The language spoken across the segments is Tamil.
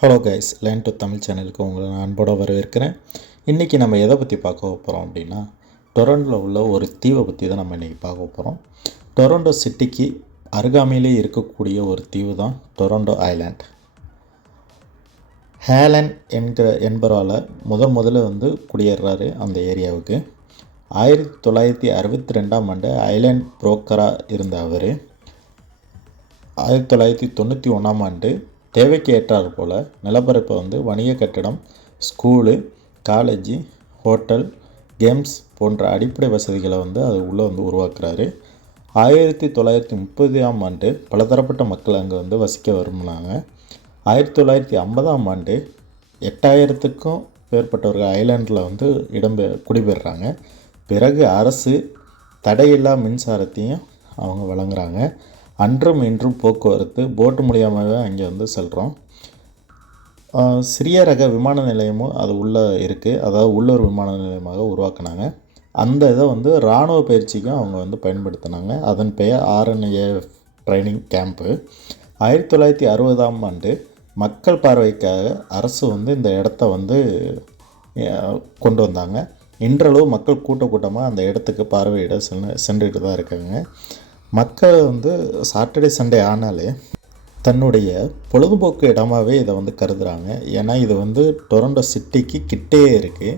Hello guys learn to Tamil சேனலுக்கு உங்களை நான் அன்போட வரவேற்கிறேன். இன்றைக்கி நம்ம எதை பற்றி பார்க்க போகிறோம் அப்படின்னா டொரண்டோவில் உள்ள ஒரு தீவை பற்றி தான் நம்ம இன்றைக்கி பார்க்க போகிறோம் டொரண்டோ சிட்டிக்கு அருகாமையிலே இருக்கக்கூடிய ஒரு தீவு தான் டொரண்டோ ஐலாண்ட். ஹேலன் என்கிற என்பவரால் முதன் முதல்ல வந்து குடியேறாரு அந்த ஏரியாவுக்கு. ஆயிரத்தி தொள்ளாயிரத்தி அறுபத்தி ரெண்டாம் ஆண்டு ஐலாண்ட் புரோக்கராக இருந்த அவர். ஆயிரத்தி தொள்ளாயிரத்தி தொண்ணூற்றி ஒன்றாம் ஆண்டு தேவைக்கு ஏற்றாற் போல் நிலப்பரப்பை வந்து வணிக கட்டடம் ஸ்கூலு காலேஜு ஹோட்டல் கேம்ஸ் போன்ற அடிப்படை வசதிகளை வந்து அது உள்ளே வந்து உருவாக்குறாரு. ஆயிரத்தி தொள்ளாயிரத்தி முப்பதாம் ஆண்டு பலதரப்பட்ட மக்கள் அங்கே வந்து வசிக்க விரும்பினாங்க. ஆயிரத்தி தொள்ளாயிரத்தி ஐம்பதாம் ஆண்டு எட்டாயிரத்துக்கும் மேற்பட்டவர்கள் ஐலாண்டில் வந்து இடம்பெ குடிபெறுறாங்க பிறகு அரசு தடையில்லா மின்சாரத்தையும் அவங்க வழங்குறாங்க. அன்றும் இன்றும் போக்குவரத்து போட்டு மூலியமாகவே அங்கே வந்து செல்கிறோம் சிறிய ரக விமான நிலையமும் அது உள்ளே இருக்குது அதாவது உள்ளூர் விமான நிலையமாக உருவாக்குனாங்க. அந்த இதை வந்து இராணுவ பயிற்சிக்கும் அவங்க வந்து பயன்படுத்தினாங்க. அதன் பெயர் ஆர்என்ஏ ட்ரைனிங் கேம்ப்பு ஆயிரத்தி தொள்ளாயிரத்தி அறுபதாம் ஆண்டு மக்கள் பார்வைக்காக அரசு வந்து இந்த இடத்த வந்து கொண்டு வந்தாங்க. இன்றளவு மக்கள் கூட்ட கூட்டமாக அந்த இடத்துக்கு பார்வையிட சென்று சென்றுட்டு தான் இருக்காங்க. மக்கள் வந்து சாட்டர்டே சண்டே ஆனாலே தன்னுடைய பொழுதுபோக்கு இடமாவே இதை வந்து கருதுகிறாங்க ஏன்னா இது வந்து டொரண்டோ சிட்டிக்கு கிட்டே இருக்குது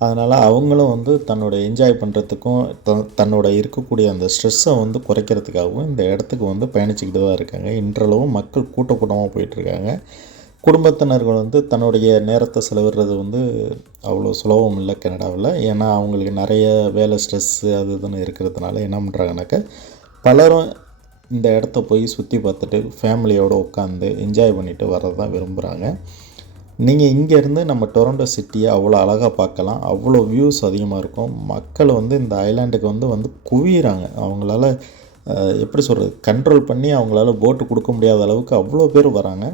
அதனால் அவங்களும் வந்து தன்னோட என்ஜாய் பண்ணுறதுக்கும் த தன்னோட இருக்கக்கூடிய அந்த ஸ்ட்ரெஸ்ஸை வந்து குறைக்கிறதுக்காகவும் இந்த இடத்துக்கு வந்து பயணிச்சுக்கிட்டு தான் இருக்காங்க. இன்றளவும் மக்கள் கூட்ட கூட்டமாக போயிட்டுருக்காங்க. குடும்பத்தினர்கள் வந்து தன்னுடைய நேரத்தை செலவிடுறது வந்து அவ்வளோ சுலபம் இல்லை கனடாவில். ஏன்னா அவங்களுக்கு நிறைய வேலை ஸ்ட்ரெஸ்ஸு அது இதுன்னு இருக்கிறதுனால என்ன பண்ணுறாங்கனாக்கா பலரும் இந்த இடத்த போய் சுற்றி பார்த்துட்டு ஃபேமிலியோடு உட்காந்து என்ஜாய் பண்ணிவிட்டு வர்றதான் விரும்புகிறாங்க நீங்கள் இங்கேருந்து நம்ம டொரண்டோ சிட்டியை அவ்வளோ அழகாக பார்க்கலாம். அவ்வளோ வியூஸ் அதிகமாக இருக்கும். மக்கள் வந்து இந்த ஐலாண்டுக்கு வந்து வந்து குவியிறாங்க. அவங்களால எப்படி சொல்கிறது கண்ட்ரோல் பண்ணி அவங்களால போட்டு கொடுக்க முடியாத அளவுக்கு அவ்வளோ பேர் வராங்க.